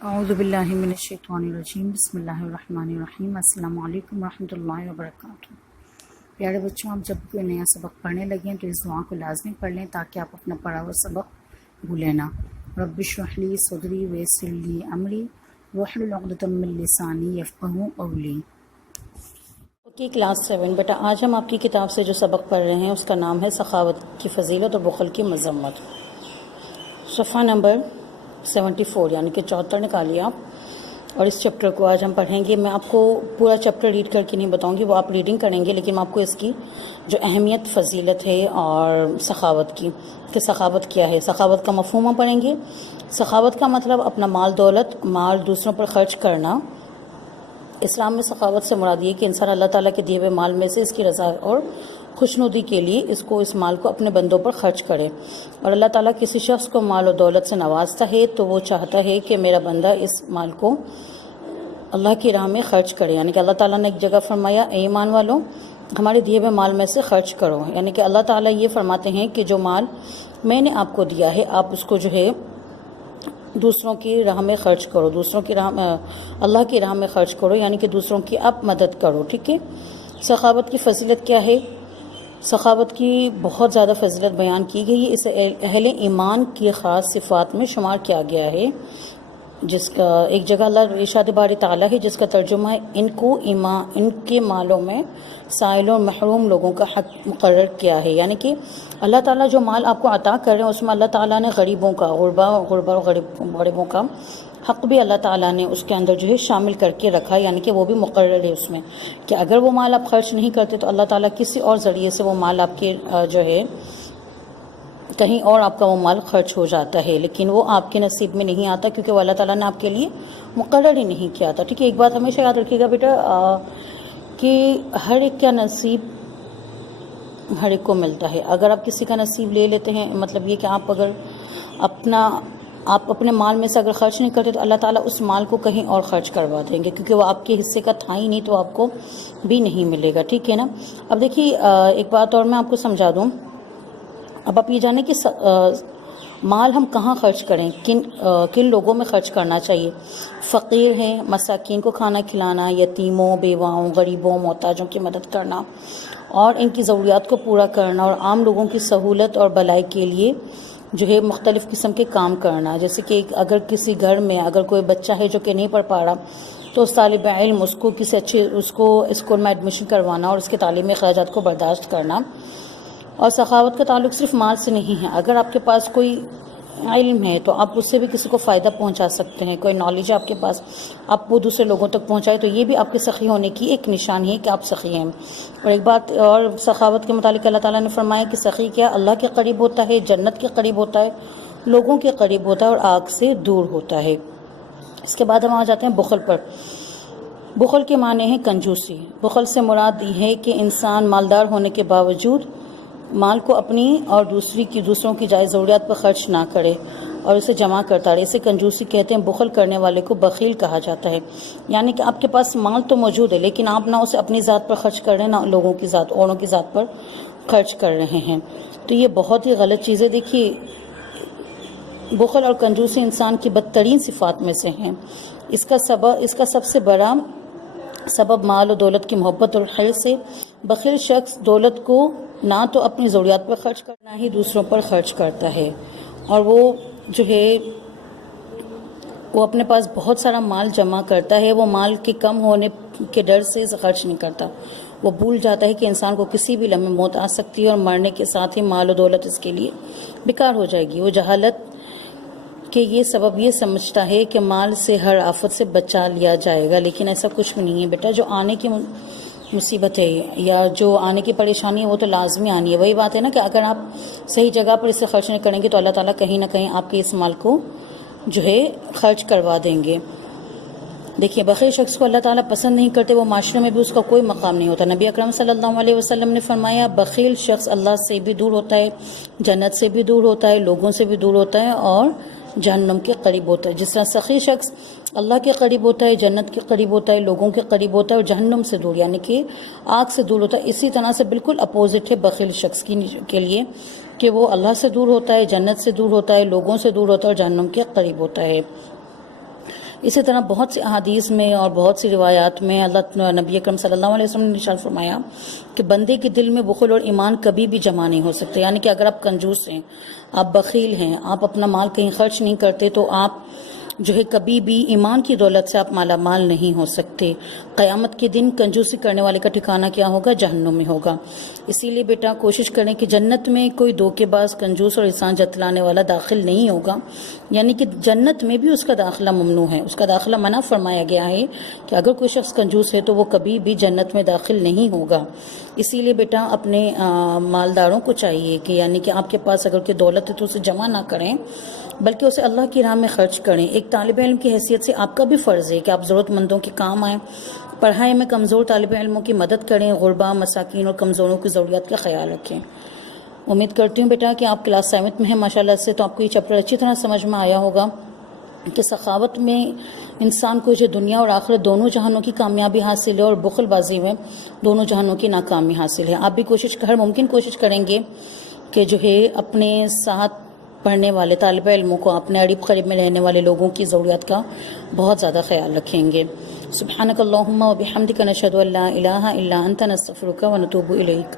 اعوذ باللہ من الشیطان الرجیم، بسم اللہ الرحمن الرحیم۔ السلام علیکم ورحمۃ اللہ وبرکاتہ۔ پیارے بچوں، آپ جب کوئی نیا سبق پڑھنے لگیں تو اس دعا کو لازمی پڑھ لیں تاکہ آپ اپنا پڑھا ہوا سبق بھولیں نہ۔ رب اشرح لی صدری ویسر لی امری واحلل عقدۃ من لسانی یفقہوا قولی۔ کلاس 7 بیٹا، آج ہم آپ کی کتاب سے جو سبق پڑھ رہے ہیں اس کا نام ہے سخاوت کی فضیلت اور بخل کی مذمت۔ صفحہ نمبر 74 یعنی کہ 74 نکالیے آپ، اور اس چیپٹر کو آج ہم پڑھیں گے۔ میں آپ کو پورا چیپٹر ریڈ کر کے نہیں بتاؤں گی، وہ آپ ریڈنگ کریں گے، لیکن میں آپ کو اس کی جو اہمیت فضیلت ہے اور سخاوت کی کہ سخاوت کیا ہے، سخاوت کا مفہوم ہم پڑھیں گے۔ سخاوت کا مطلب اپنا مال دوسروں پر خرچ کرنا۔ اسلام میں سخاوت سے مراد یہ کہ انسان اللہ تعالیٰ کے دیے ہوئے مال میں سے اس کی رضا اور خوشنودی کے لیے اس مال کو اپنے بندوں پر خرچ کرے۔ اور اللہ تعالیٰ کسی شخص کو مال و دولت سے نوازتا ہے تو وہ چاہتا ہے کہ میرا بندہ اس مال کو اللہ کی راہ میں خرچ کرے، یعنی کہ اللہ تعالیٰ نے ایک جگہ فرمایا اے ایمان والوں ہمارے دیے ہوئے مال میں سے خرچ کرو، یعنی کہ اللہ تعالیٰ یہ فرماتے ہیں کہ جو مال میں نے آپ کو دیا ہے آپ اس کو جو ہے دوسروں کی راہ میں خرچ کرو، دوسروں کی راہ اللہ کی راہ میں خرچ کرو، یعنی کہ دوسروں کی آپ مدد کرو، ٹھیک ہے۔ سخاوت کی فضیلت کیا ہے؟ سخاوت کی بہت زیادہ فضیلت بیان کی گئی ہے، اسے اہل ایمان کی خاص صفات میں شمار کیا گیا ہے، جس کا ایک جگہ اللہ ارشاد باری تعالیٰ ہے جس کا ترجمہ ہے ان کے مالوں میں سائل اور محروم لوگوں کا حق مقرر کیا ہے، یعنی کہ اللہ تعالیٰ جو مال آپ کو عطا کر رہے ہیں اس میں اللہ تعالیٰ نے غریبوں کا غربوں کا حق بھی اللہ تعالیٰ نے اس کے اندر جو ہے شامل کر کے رکھا، یعنی کہ وہ بھی مقرر ہے اس میں کہ اگر وہ مال آپ خرچ نہیں کرتے تو اللہ تعالیٰ کسی اور ذریعے سے وہ مال آپ کے جو ہے کہیں اور آپ کا وہ مال خرچ ہو جاتا ہے، لیکن وہ آپ کے نصیب میں نہیں آتا کیونکہ وہ اللہ تعالیٰ نے آپ کے لیے مقرر ہی نہیں کیا تھا، ٹھیک ہے۔ ایک بات ہمیشہ یاد رکھیے گا بیٹا کہ ہر ایک کا نصیب ہر ایک کو ملتا ہے۔ اگر آپ کسی کا نصیب لے لیتے ہیں، مطلب یہ کہ آپ اپنے مال میں سے اگر خرچ نہیں کرتے تو اللہ تعالیٰ اس مال کو کہیں اور خرچ کروا دیں گے کیونکہ وہ آپ کے حصے کا تھا ہی نہیں، تو آپ کو بھی نہیں ملے گا، ٹھیک ہے نا۔ اب دیکھیے ایک بات اور میں آپ کو سمجھا دوں، اب آپ یہ جانیں کہ مال ہم کہاں خرچ کریں، کن لوگوں میں خرچ کرنا چاہیے۔ فقیر ہیں، مساکین کو کھانا کھلانا، یتیموں، بیواؤں، غریبوں، محتاجوں کی مدد کرنا اور ان کی ضروریات کو پورا کرنا، اور عام لوگوں کی سہولت اور بھلائی کے لیے جو ہے مختلف قسم کے کام کرنا، جیسے کہ اگر کسی گھر میں اگر کوئی بچہ ہے جو کہ نہیں پڑھ پا رہا تو اس طالب علم اس کو کسی اچھے اسکول میں ایڈمیشن کروانا اور اس کے تعلیمی اخراجات کو برداشت کرنا۔ اور سخاوت کا تعلق صرف مال سے نہیں ہے، اگر آپ کے پاس کوئی علم ہے تو آپ اس سے بھی کسی کو فائدہ پہنچا سکتے ہیں، کوئی نالج ہے آپ کے پاس آپ وہ دوسرے لوگوں تک پہنچائے، تو یہ بھی آپ کے سخی ہونے کی ایک نشانی ہے کہ آپ سخی ہیں۔ اور ایک بات اور سخاوت کے متعلق اللہ تعالیٰ نے فرمایا کہ سخی کیا اللہ کے قریب ہوتا ہے، جنت کے قریب ہوتا ہے، لوگوں کے قریب ہوتا ہے اور آگ سے دور ہوتا ہے۔ اس کے بعد ہم آ جاتے ہیں بخل پر۔ بخل کے معنی ہے کنجوسی۔ بخل سے مراد یہ ہے کہ انسان مالدار ہونے کے باوجود مال کو اپنی اور دوسروں کی جائز ضروریات پر خرچ نہ کرے اور اسے جمع کرتا رہے، اسے کنجوسی کہتے ہیں۔ بخل کرنے والے کو بخیل کہا جاتا ہے، یعنی کہ آپ کے پاس مال تو موجود ہے لیکن آپ نہ اسے اپنی ذات پر خرچ کر رہے ہیں، نہ اوروں کی ذات پر خرچ کر رہے ہیں، تو یہ بہت ہی غلط چیز ہے۔ دیکھیے بخل اور کنجوسی انسان کی بدترین صفات میں سے ہیں۔ اس کا سب سے بڑا سبب مال و دولت کی محبت اور حرص سے بخیل شخص دولت کو نہ تو اپنی ضروریات پر خرچ کرنا ہی دوسروں پر خرچ کرتا ہے، اور وہ جو ہے وہ اپنے پاس بہت سارا مال جمع کرتا ہے، وہ مال کے کم ہونے کے ڈر سے خرچ نہیں کرتا، وہ بھول جاتا ہے کہ انسان کو کسی بھی لمحے موت آ سکتی ہے اور مرنے کے ساتھ ہی مال و دولت اس کے لیے بیکار ہو جائے گی۔ وہ جہالت کہ یہ سبب یہ سمجھتا ہے کہ مال سے ہر آفت سے بچا لیا جائے گا، لیکن ایسا کچھ بھی نہیں ہے بیٹا۔ جو آنے کی مصیبت ہے یا جو آنے کی پریشانی ہے وہ تو لازمی آنی ہے۔ وہی بات ہے نا کہ اگر آپ صحیح جگہ پر اسے خرچ نہیں کریں گے تو اللہ تعالیٰ کہیں نہ کہیں آپ کے اس مال کو جو ہے خرچ کروا دیں گے۔ دیکھیے بخیل شخص کو اللہ تعالیٰ پسند نہیں کرتے، وہ معاشرے میں بھی اس کا کوئی مقام نہیں ہوتا۔ نبی اکرم صلی اللہ علیہ وسلم نے فرمایا بخیل شخص اللہ سے بھی دور ہوتا ہے، جنت سے بھی دور ہوتا ہے، لوگوں سے بھی دور ہوتا ہے اور جہنم کے قریب ہوتا ہے۔ جس طرح سخی شخص اللہ کے قریب ہوتا ہے، جنت کے قریب ہوتا ہے، لوگوں کے قریب ہوتا ہے اور جہنم سے دور یعنی کہ آگ سے دور ہوتا ہے، اسی طرح سے بالکل اپوزٹ ہے بخیل شخص کے لیے کہ وہ اللہ سے دور ہوتا ہے، جنت سے دور ہوتا ہے، لوگوں سے دور ہوتا ہے اور جہنم کے قریب ہوتا ہے۔ اسی طرح بہت سی احادیث میں اور بہت سی روایات میں اللہ نبی اکرم صلی اللہ علیہ وسلم نے ارشاد فرمایا کہ بندے کے دل میں بخل اور ایمان کبھی بھی جمع نہیں ہو سکتے. یعنی کہ اگر آپ کنجوس ہیں، آپ بخیل ہیں، آپ اپنا مال کہیں خرچ نہیں کرتے، تو آپ جو ہے کبھی بھی ایمان کی دولت سے آپ مالا مال نہیں ہو سکتے. قیامت کے دن کنجوسی کرنے والے کا ٹھکانہ کیا ہوگا؟ جہنم میں ہوگا. اسی لیے بیٹا کوشش کریں کہ جنت میں کوئی دھوکے باز، کنجوس اور احسان جتلانے والا داخل نہیں ہوگا. یعنی کہ جنت میں بھی اس کا داخلہ ممنوع ہے، اس کا داخلہ منع فرمایا گیا ہے کہ اگر کوئی شخص کنجوس ہے تو وہ کبھی بھی جنت میں داخل نہیں ہوگا. اسی لیے بیٹا اپنے مالداروں کو چاہیے کہ یعنی کہ آپ کے پاس اگر کوئی دولت ہے تو اسے جمع نہ کریں، بلکہ اسے اللہ کی راہ میں خرچ کریں. ایک طالب علم کی حیثیت سے آپ کا بھی فرض ہے کہ آپ ضرورت مندوں کے کام آئیں، پڑھائی میں کمزور طالب علموں کی مدد کریں، غربا، مساکین اور کمزوروں کی ضروریات کا خیال رکھیں. امید کرتی ہوں بیٹا کہ آپ کلاس 7 میں ہیں ماشاءاللہ سے، تو آپ کو یہ چیپٹر اچھی طرح سمجھ میں آیا ہوگا کہ سخاوت میں انسان کو جو دنیا اور آخرت دونوں جہانوں کی کامیابی حاصل ہے، اور بخل بازی میں دونوں جہانوں کی ناکامی حاصل ہے. آپ بھی ہر ممکن کوشش کریں گے کہ جو ہے اپنے ساتھ پڑھنے والے طالب علموں کو، اپنے قریب قریب میں رہنے والے لوگوں کی ضروریات کا بہت زیادہ خیال رکھیں گے. سبحانک اللہم و بحمدک نشہد ان لا الہ الا انت نستغفرک و نتوب الیک.